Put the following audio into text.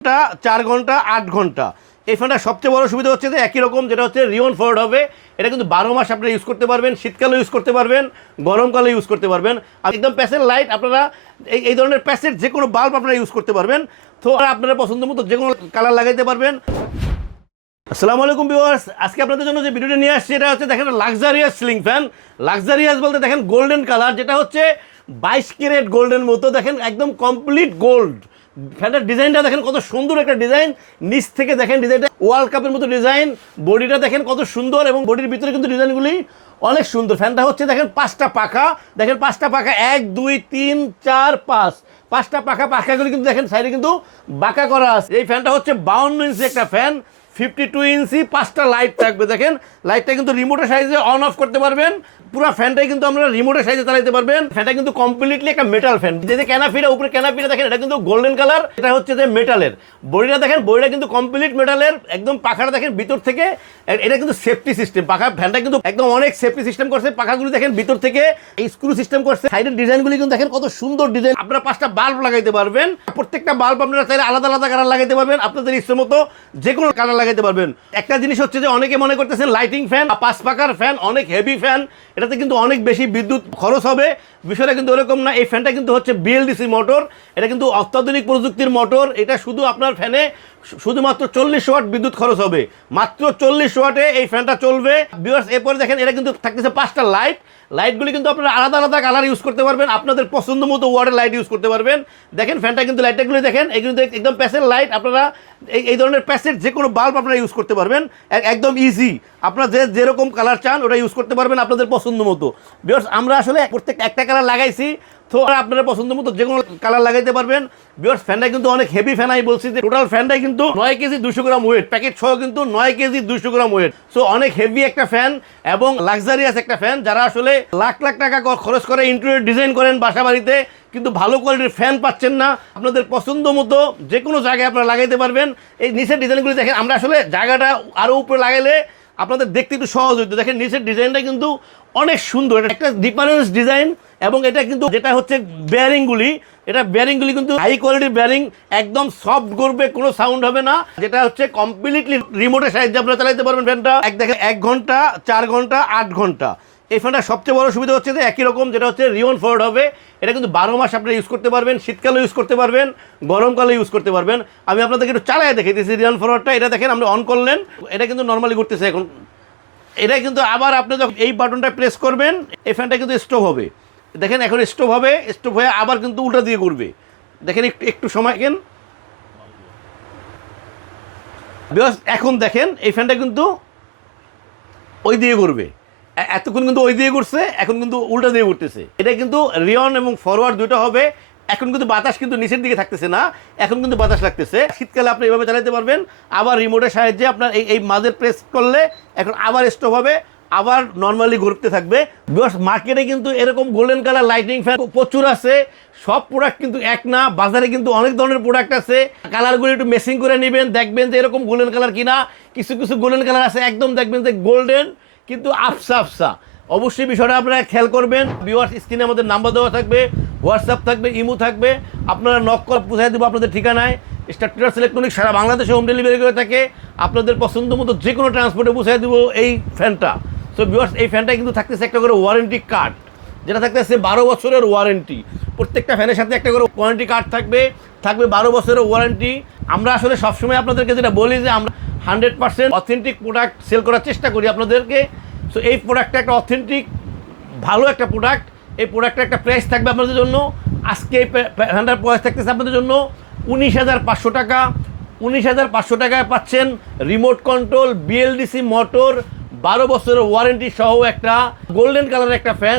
4 ঘন্টা 8 ঘন্টা। এই ফ্যানটার সবচেয়ে বড় সুবিধা হচ্ছে যে একই রকম, যেটা হচ্ছে রিওন ফরওয়ার্ড হবে। এটা কিন্তু 12 মাস আপনারা ইউজ করতে পারবেন, শীতকালে ইউজ করতে পারবেন, গরমকালে ইউজ করতে পারবেন। আর একদম প্যাসের লাইট আপনারা এই ধরনের প্যাসের যে কোনো বাল্ব আপনারা ইউজ করতে পারবেন। তো আপনারা পছন্দ মতো যে কোনো কালার লাগাইতে পারবেন। আসসালামু আলাইকুম ভিউয়ার্স, আজকে আপনাদের জন্য যে ভিডিওটা নিয়ে আসছি এটা হচ্ছে দেখেন লাক্সারিয়াস সিলিং ফ্যান। লাক্সারিয়াস বলতে দেখেন গোল্ডেন কালার, যেটা হচ্ছে 22 ক্যারেট গোল্ডেন মতো, দেখেন একদম কমপ্লিট গোল্ড। ফ্যানের ডিজাইনটা দেখেন কত সুন্দর একটা ডিজাইন, নিচ থেকে দেখেন ডিজাইনটা ওয়ার্ল্ড কাপের মতো ডিজাইন। বডিটা দেখেন কত সুন্দর এবং বডির ভিতরে কিন্তু ডিজাইনগুলি অনেক সুন্দর। ফ্যানটা হচ্ছে দেখেন 5টা পাখা, দেখেন 5টা পাখা 1 2 3 4 5, 5টা পাখাগুলি কিন্তু দেখেন সাইডে কিন্তু বাঁকা করা আছে। এই ফ্যানটা হচ্ছে 52 ইঞ্চি একটা ফ্যান, 52 ইঞ্চি, 5টা লাইট থাকবে। দেখেন লাইটটা কিন্তু রিমোটের সাইজে অন অফ করতে পারবেন। পুরো ফ্যানটাই কিন্তু আমরা রিমোটের সাইজে চালাতে পারবেন। ফ্যানটা কিন্তু কমপ্লিটলি একটা মেটাল ফ্যান। যে ক্যানাপিটা উপরে ক্যানাপিটা দেখেন এটা কিন্তু গোল্ডেন কালার, এটা হচ্ছে যে মেটালের। বডিটা দেখেন, বডিটা কিন্তু কমপ্লিট মেটালের। একদম পাখাটা দেখেন ভিতর থেকে, এটা কিন্তু সেফটি সিস্টেম। পাখা ফ্যানটা কিন্তু একদম অনেক সেফটি সিস্টেম করছে। পাখাগুলি দেখেন ভিতর থেকে এই স্ক্রু সিস্টেম করছে। সাইডের ডিজাইনগুলি কিন্তু দেখেন কত সুন্দর ডিজাইন। আপনারা 5টা বাল্ব লাগাইতে পারবেন। প্রত্যেকটা বাল্ব আপনারা চাইলে আলাদা আলাদা কালার লাগাইতে পারবেন, আপনাদের ইচ্ছে মতো যে কোনো কালার লাগাইতে পারবেন। একটা জিনিস হচ্ছে যে অনেকে মনে করতেছেন লাইটিং ফ্যান, 5 পাখার ফ্যান অনেক হেভি ফ্যান, এটাতে কিন্তু অনেক বেশি বিদ্যুৎ খরচ হবে। বিষয়টা কিন্তু এরকম না। এই ফ্যানটা কিন্তু হচ্ছে বিএলডিসি মোটর, এটা কিন্তু অত্যাধুনিক প্রযুক্তির মোটর। এটা শুধু আপনার ফ্যানে শুধুমাত্র 40 ওয়াট বিদ্যুৎ খরচ হবে, মাত্র 40 ওয়াটে এই ফ্যানটা চলবে। ভিউয়ার্স এরপরে দেখেন এটা কিন্তু থাকতেছে 5টা লাইট। লাইটগুলি কিন্তু আপনারা আলাদা আলাদা কালার ইউজ করতে পারবেন, আপনাদের পছন্দ মতো ওয়ার্ডের লাইট ইউজ করতে পারবেন। দেখেন ফ্যানটা কিন্তু লাইটগুলি দেখেন, এই কিন্তু একদম প্যাসের লাইট। আপনারা এই ধরনের প্যাসের যে কোনো বাল্ব আপনারা ইউজ করতে পারবেন, একদম ইজি। আপনারা যেরকম কালার চান ওটা ইউজ করতে পারবেন আপনাদের পছন্দ মতো। ভিউয়ার্স আমরা আসলে প্রত্যেক একটা কালার লাগাইছি, তো আপনারা পছন্দ মতো যে কোনো কালার লাগাইতে পারবেন। ভিউয়ার্স ফ্যানটা কিন্তু অনেক হেভি ফ্যান। আমি বলছি যে টোটাল ফ্যানটাই কিন্তু 9 কেজি 200 গ্রাম ওয়েট, প্যাকেট সহ কিন্তু 9 কেজি 200 গ্রাম ওয়েট। সো অনেক হেভি একটা ফ্যান এবং লাক্সারিয়াস একটা ফ্যান। যারা আসলে লাখ লাখ টাকা খরচ করে ইন্টেরিয়র ডিজাইন করেন বাসা বাড়িতে, কিন্তু ভালো কোয়ালিটির ফ্যান পাচ্ছেন না, আপনাদের পছন্দ মতো যে কোনো জায়গায় আপনারা লাগাইতে পারবেন। এই নিচের ডিজাইনগুলি দেখেন, আমরা আসলে জায়গাটা আরও উপরে লাগাইলে আপনাদের দেখতে একটু সহজ হইতো। দেখেন নিচের ডিজাইনটা কিন্তু অনেক সুন্দর, এটা একটা ডিফারেন্স ডিজাইন। এবং এটা কিন্তু যেটা হচ্ছে বেয়ারিংগুলি, এটা বেয়ারিংগুলি কিন্তু হাই কোয়ালিটির বেয়ারিং, একদম সফট করবে, কোনো সাউন্ড হবে না। যেটা হচ্ছে কমপ্লিটলি রিমোটের সাহায্যে আপনারা চালাতে পারবেন ফ্যানটা। দেখেন 1 ঘন্টা 4 ঘন্টা 8 ঘন্টা। এই ফ্যানটার সবচেয়ে বড় সুবিধা হচ্ছে যে একই রকম, যেটা হচ্ছে রিওন ফরওয়ার্ড হবে। এটা কিন্তু 12 মাস আপনারা ইউজ করতে পারবেন, শীতকালে ইউজ করতে পারবেন, গরমকালে ইউজ করতে পারবেন। আমি আপনাদেরকে একটু চালায় দেখে দিয়েছি রিওন ফরওয়ার্ডটা। এটা দেখেন আপনি অন করলেন, এটা কিন্তু নর্মালি ঘুরতেছে এখন। এটা কিন্তু আবার আপনি যখন এই বাটনটা প্রেস করবেন, এই ফ্যানটা কিন্তু স্টপ হবে। দেখেন এখন স্টপ হবে, স্টপ হয়ে আবার কিন্তু উল্টা দিয়ে ঘুরবে। দেখেন একটু সময় কেন। এখন দেখেন এই ফ্যানটা কিন্তু ওই দিয়ে ঘুরবে। এতক্ষণ কিন্তু ওই দিয়ে ঘুরছে, এখন কিন্তু উল্টা দিয়ে ঘুরতেছে। এটা কিন্তু রিয়ন এবং ফরওয়ার্ড দুটো হবে। এখন কিন্তু বাতাস কিন্তু নিচের দিকে থাকতেছে না, এখন কিন্তু বাতাস লাগতেছে। শীতকালে আপনি এভাবে চালাতে পারবেন। আবার রিমোটের সাহায্যে আপনার এই মাঝের প্রেস করলে এখন আবার স্টপ হবে, আবার নর্মালি ঘুরতে থাকবে। বিকজ মার্কেটে কিন্তু এরকম গোল্ডেন কালার লাইটিং ফ্যান প্রচুর আছে। সব প্রোডাক্ট কিন্তু এক না, বাজারে কিন্তু অনেক ধরনের প্রোডাক্ট আছে। কালারগুলো একটু মেসিং করে নেবেন, দেখবেন যে এরকম গোল্ডেন কালার কিনা। কিছু কিছু গোল্ডেন কালার আছে একদম দেখবেন যে গোল্ডেন কিন্তু আফসা আফসা। অবশ্যই বিষয়টা আপনারা খেয়াল করবেন। ভিউয়ার্স স্ক্রিনে আমাদের নাম্বার দেওয়া থাকবে, হোয়াটসঅ্যাপ থাকবে, ইমো থাকবে। আপনারা নক করে পৌঁছায় দেবো আপনাদের ঠিকানায়। স্টার ট্রেডার্স ইলেকট্রনিক্স সারা বাংলাদেশে হোম ডেলিভারি করে থাকে। আপনাদের পছন্দ মতো যে কোনো ট্রান্সপোর্টে পৌঁছায় দেবো এই ফ্যানটা। সো ভিউয়ার্স এই ফ্যানটা কিন্তু থাকতেছে একটা করে ওয়ারেন্টি কার্ড, যেটা থাকতেছে 12 বছরের ওয়ারেন্টি। প্রত্যেকটা ফ্যানের সাথে একটা করে ওয়ারেন্টি কার্ড থাকবে 12 বছরের ওয়ারেন্টি। আমরা আসলে সবসময় আপনাদেরকে যেটা বলি যে আমরা 100% অথেন্টিক প্রোডাক্ট সেল করার চেষ্টা করি আপনাদেরকে। সো এই প্রোডাক্টটা একটা অথেন্টিক ভালো একটা প্রোডাক্ট। এই প্রোডাক্টের একটা প্রাইস থাকবে আপনাদের জন্য। আজকে এই ফ্যানটার প্রাইস থাকতেছে আপনাদের জন্য 19,500 টাকা। 19,500 টাকায় পাচ্ছেন রিমোট কন্ট্রোল বিএলডিসি মোটর, 12 বছরের ওয়ারেন্টি সহ একটা গোল্ডেন কালারের একটা ফ্যান।